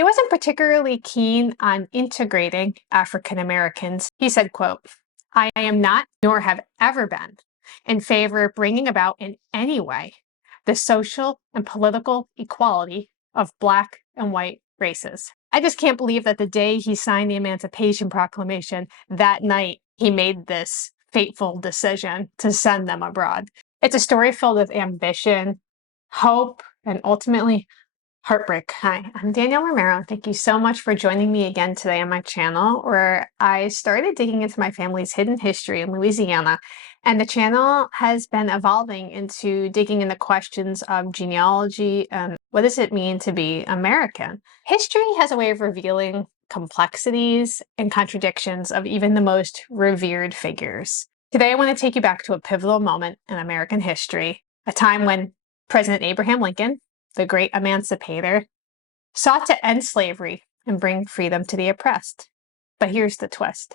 He wasn't particularly keen on integrating African Americans. He said, quote, "I am not, nor have ever been, in favor of bringing about in any way the social and political equality of Black and white races." I just can't believe that the day he signed the Emancipation Proclamation, that night he made this fateful decision to send them abroad. It's a story filled with ambition, hope, and ultimately heartbreak. Hi, I'm Danielle Romero. Thank you so much for joining me again today on my channel, where I started digging into my family's hidden history in Louisiana. And the channel has been evolving into digging into questions of genealogy and what does it mean to be American. History has a way of revealing complexities and contradictions of even the most revered figures. Today, I want to take you back to a pivotal moment in American history, a time when President Abraham Lincoln, the great emancipator, sought to end slavery and bring freedom to the oppressed. But here's the twist.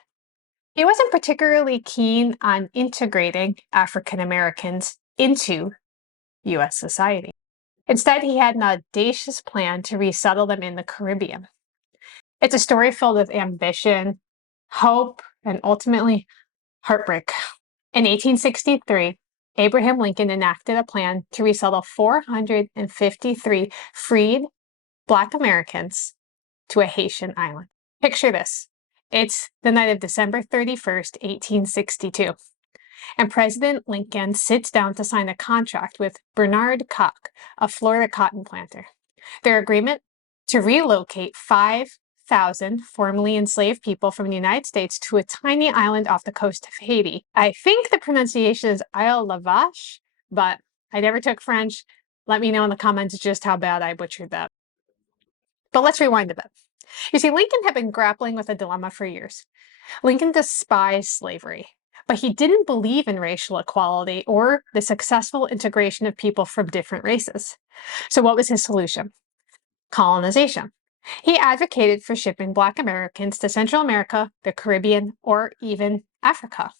He wasn't particularly keen on integrating African Americans into U.S. society. Instead, he had an audacious plan to resettle them in the Caribbean. It's a story filled with ambition, hope, and ultimately heartbreak. In 1863, Abraham Lincoln enacted a plan to resettle 453 freed Black Americans to a Haitian island. Picture this. It's the night of December 31st, 1862, and President Lincoln sits down to sign a contract with Bernard Koch, a Florida cotton planter. Their agreement to relocate 5,000 formerly enslaved people from the United States to a tiny island off the coast of Haiti. I think the pronunciation is Isle La Vache, but I never took French. Let me know in the comments just how bad I butchered that. But let's rewind a bit. You see, Lincoln had been grappling with a dilemma for years. Lincoln despised slavery, but he didn't believe in racial equality or the successful integration of people from different races. So what was his solution? Colonization. He advocated for shipping Black Americans to Central America, the Caribbean, or even Africa.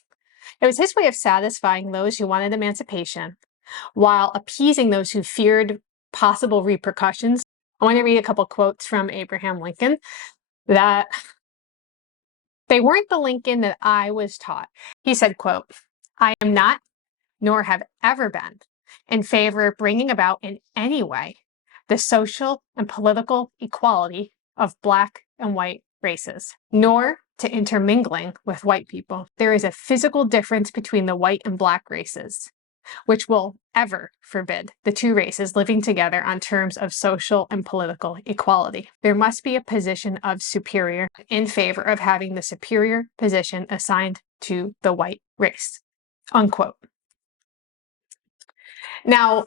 It was his way of satisfying those who wanted emancipation while appeasing those who feared possible repercussions. I want to read a couple quotes from Abraham Lincoln that they weren't the Lincoln that I was taught. He said, quote, "I am not, nor have ever been, in favor of bringing about in any way the social and political equality of Black and white races, nor to intermingling with white people. There is a physical difference between the white and Black races, which will ever forbid the two races living together on terms of social and political equality. There must be a position of superior in favor of having the superior position assigned to the white race." Unquote. Now,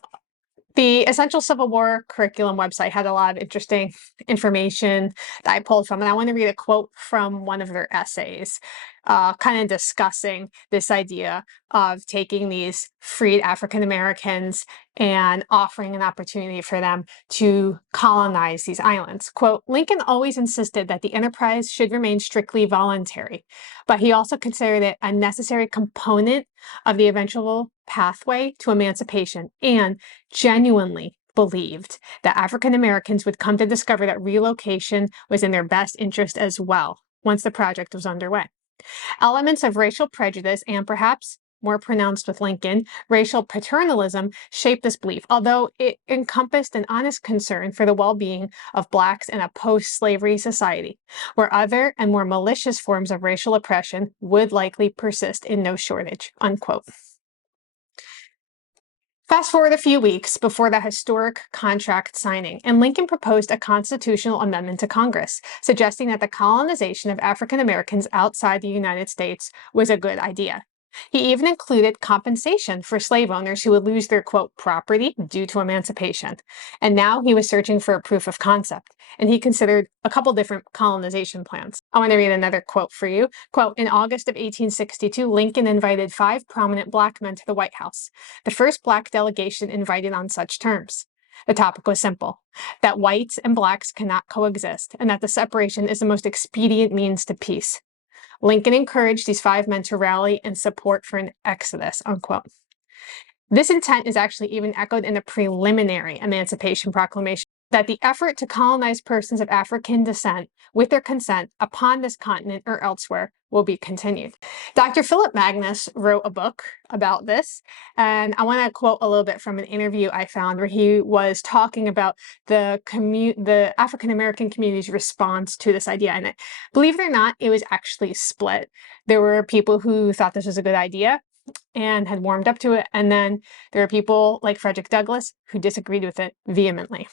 the Essential Civil War Curriculum website had a lot of interesting information that I pulled from, and I want to read a quote from one of their essays, kind of discussing this idea of taking these freed African Americans and offering an opportunity for them to colonize these islands. Quote, "Lincoln always insisted that the enterprise should remain strictly voluntary, but he also considered it a necessary component of the eventual pathway to emancipation and genuinely believed that African Americans would come to discover that relocation was in their best interest as well once the project was underway. Elements of racial prejudice and perhaps more pronounced with Lincoln, racial paternalism shaped this belief, although it encompassed an honest concern for the well-being of Blacks in a post-slavery society, where other and more malicious forms of racial oppression would likely persist in no shortage." Unquote. Fast forward a few weeks before the historic contract signing, and Lincoln proposed a constitutional amendment to Congress, suggesting that the colonization of African Americans outside the United States was a good idea. He even included compensation for slave owners who would lose their, quote, property due to emancipation. And now he was searching for a proof of concept, and he considered a couple different colonization plans. I want to read another quote for you. Quote, "In August of 1862, Lincoln invited 5 prominent Black men to the White House, the first Black delegation invited on such terms. The topic was simple, that whites and Blacks cannot coexist, and that the separation is the most expedient means to peace. Lincoln encouraged these 5 men to rally in support for an exodus," unquote. This intent is actually even echoed in the preliminary Emancipation Proclamation. that the effort to colonize persons of African descent with their consent upon this continent or elsewhere will be continued. Dr. Philip Magnus wrote a book about this, and I want to quote a little bit from an interview I found where he was talking about the African American community's response to this idea. And believe it or not, it was actually split. There were people who thought this was a good idea and had warmed up to it, and then there are people like Frederick Douglass who disagreed with it vehemently.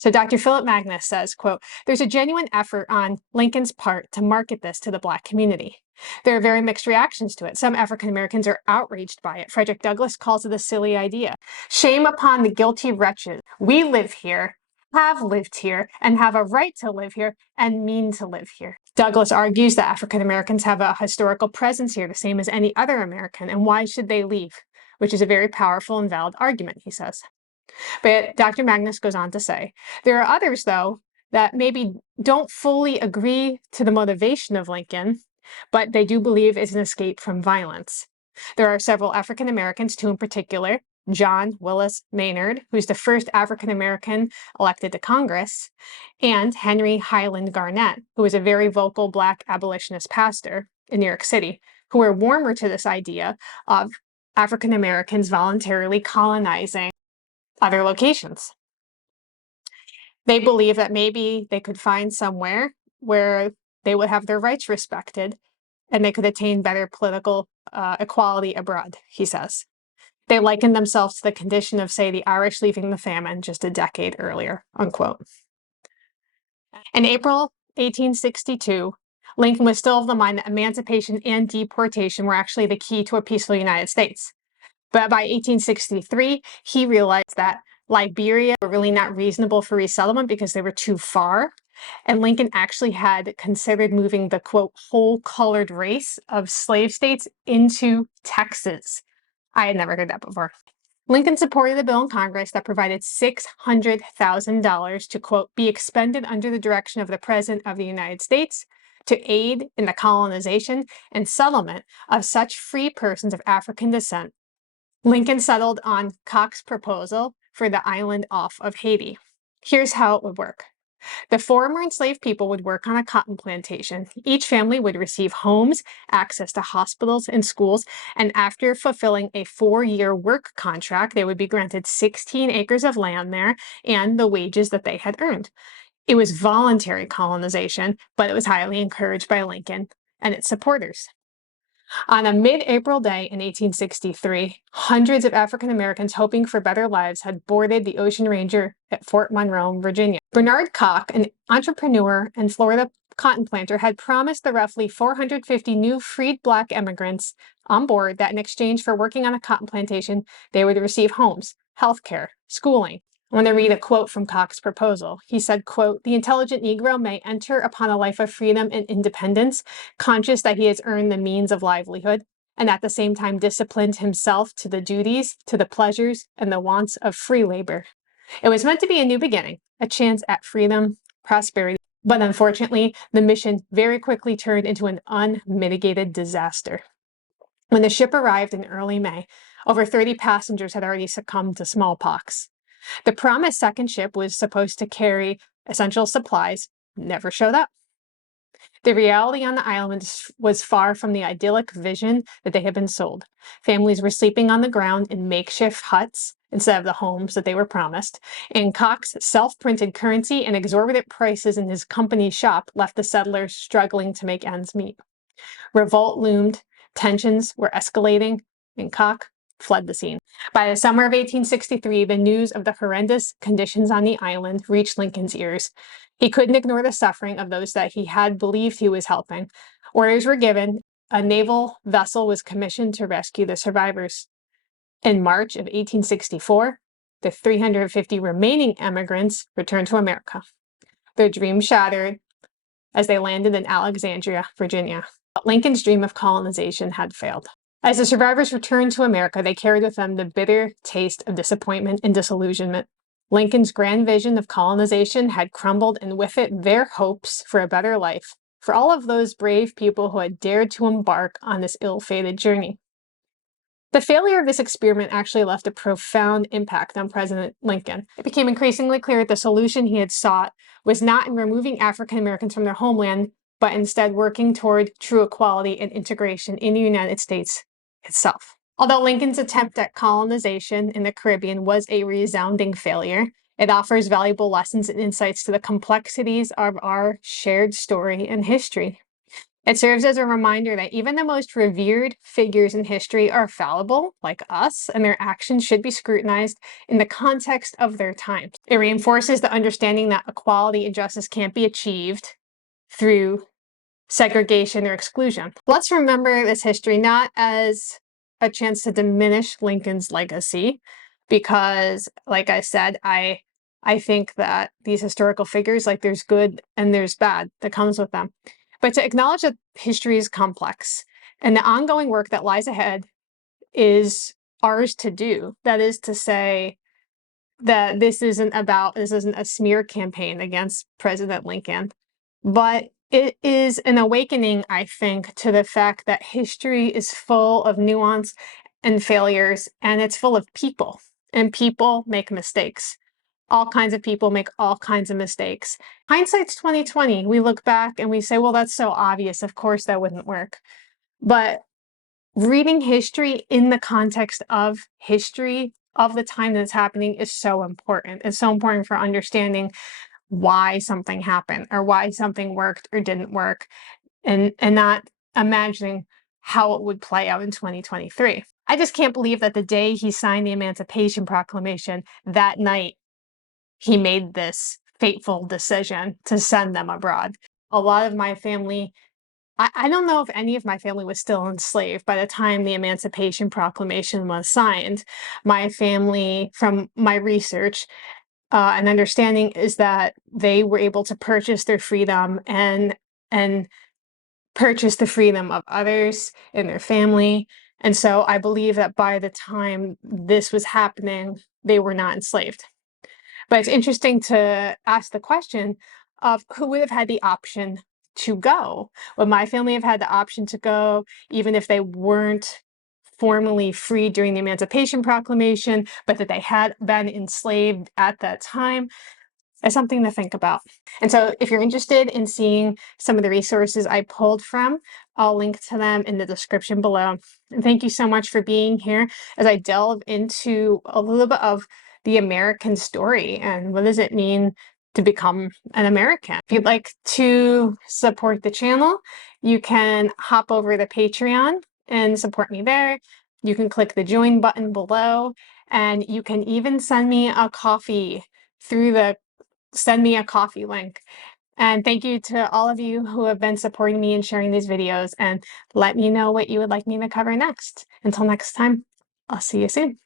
So Dr. Philip Magnus says, quote, "There's a genuine effort on Lincoln's part to market this to the Black community. There are very mixed reactions to it. Some African Americans are outraged by it. Frederick Douglass calls it a silly idea. Shame upon the guilty wretches. We live here, have lived here, and have a right to live here, and mean to live here." Douglass argues that African Americans have a historical presence here, the same as any other American, and why should they leave? Which is a very powerful and valid argument, he says. But Dr. Magnus goes on to say, there are others, though, that maybe don't fully agree to the motivation of Lincoln, but they do believe it's an escape from violence. There are several African Americans, two in particular, John Willis Maynard, who's the first African American elected to Congress, and Henry Highland Garnett, who was a very vocal Black abolitionist pastor in New York City, who were warmer to this idea of African Americans voluntarily colonizing other locations. They believe that maybe they could find somewhere where they would have their rights respected and they could attain better political equality abroad, he says. They liken themselves to the condition of, say, the Irish leaving the famine just a decade earlier, unquote. In April 1862, Lincoln was still of the mind that emancipation and deportation were actually the key to a peaceful United States. But by 1863, he realized that Liberia were really not reasonable for resettlement because they were too far. And Lincoln actually had considered moving the, quote, whole colored race of slave states into Texas. I had never heard that before. Lincoln supported a bill in Congress that provided $600,000 to, quote, be expended under the direction of the President of the United States to aid in the colonization and settlement of such free persons of African descent. Lincoln settled on Koch's proposal for the island off of Haiti. Here's how it would work. The former enslaved people would work on a cotton plantation. Each family would receive homes, access to hospitals and schools, and after fulfilling a 4-year work contract, they would be granted 16 acres of land there and the wages that they had earned. It was voluntary colonization, but it was highly encouraged by Lincoln and its supporters. On a mid-April day in 1863, hundreds of African Americans hoping for better lives had boarded the Ocean Ranger at Fort Monroe, Virginia. Bernard Koch, an entrepreneur and Florida cotton planter, had promised the roughly 450 new freed Black immigrants on board that in exchange for working on a cotton plantation, they would receive homes, health care, schooling. I want to read a quote from Koch's proposal. He said, quote, "The intelligent Negro may enter upon a life of freedom and independence, conscious that he has earned the means of livelihood, and at the same time disciplined himself to the duties, to the pleasures, and the wants of free labor. It was meant to be a new beginning, a chance at freedom, prosperity, but unfortunately, the mission very quickly turned into an unmitigated disaster. When the ship arrived in early May, over 30 passengers had already succumbed to smallpox. The promised second ship was supposed to carry essential supplies, never showed up. The reality on the island was far from the idyllic vision that they had been sold. Families were sleeping on the ground in makeshift huts instead of the homes that they were promised, and Koch's self-printed currency and exorbitant prices in his company's shop left the settlers struggling to make ends meet. Revolt loomed, tensions were escalating, and Koch fled the scene. By the summer of 1863, the news of the horrendous conditions on the island reached Lincoln's ears. He couldn't ignore the suffering of those that he had believed he was helping. Orders were given. A naval vessel was commissioned to rescue the survivors. In March of 1864, the 350 remaining immigrants returned to America. Their dreams shattered as they landed in Alexandria, Virginia. But Lincoln's dream of colonization had failed. As the survivors returned to America, they carried with them the bitter taste of disappointment and disillusionment. Lincoln's grand vision of colonization had crumbled, and with it, their hopes for a better life for all of those brave people who had dared to embark on this ill-fated journey. The failure of this experiment actually left a profound impact on President Lincoln. It became increasingly clear that the solution he had sought was not in removing African Americans from their homeland, but instead working toward true equality and integration in the United States itself. Although Lincoln's attempt at colonization in the Caribbean was a resounding failure, it offers valuable lessons and insights to the complexities of our shared story and history. It serves as a reminder that even the most revered figures in history are fallible, like us, and their actions should be scrutinized in the context of their times. It reinforces the understanding that equality and justice can't be achieved through segregation or exclusion. Let's remember this history not as a chance to diminish Lincoln's legacy, because, like I said, I think that these historical figures, like, there's good and there's bad that comes with them, but to acknowledge that history is complex and the ongoing work that lies ahead is ours to do. That is to say that this isn't a smear campaign against President Lincoln, but it is an awakening, I think, to the fact that history is full of nuance and failures, and it's full of people, and people make mistakes. All kinds of people make all kinds of mistakes. Hindsight's 2020. We look back and we say, well, that's so obvious. Of course that wouldn't work. But reading history in the context of history of the time that's happening is so important. It's so important for understanding why something happened or why something worked or didn't work, and not imagining how it would play out in 2023. I just can't believe that the day he signed the Emancipation Proclamation, that night, he made this fateful decision to send them abroad. A lot of my family, I don't know if any of my family was still enslaved by the time the Emancipation Proclamation was signed. My family, from my research and understanding, is that they were able to purchase their freedom and purchase the freedom of others in their family. And so I believe that by the time this was happening, they were not enslaved. But it's interesting to ask the question of who would have had the option to go. Would my family have had the option to go even if they weren't formally free during the Emancipation Proclamation, but that they had been enslaved at that time? It's something to think about. And so if you're interested in seeing some of the resources I pulled from, I'll link to them in the description below. And thank you so much for being here as I delve into a little bit of the American story and what does it mean to become an American. If you'd like to support the channel, you can hop over to Patreon and support me there. You can click the join button below, and you can even send me a coffee through the send me a coffee link. And thank you to all of you who have been supporting me and sharing these videos, and let me know what you would like me to cover next. Until next time, I'll see you soon.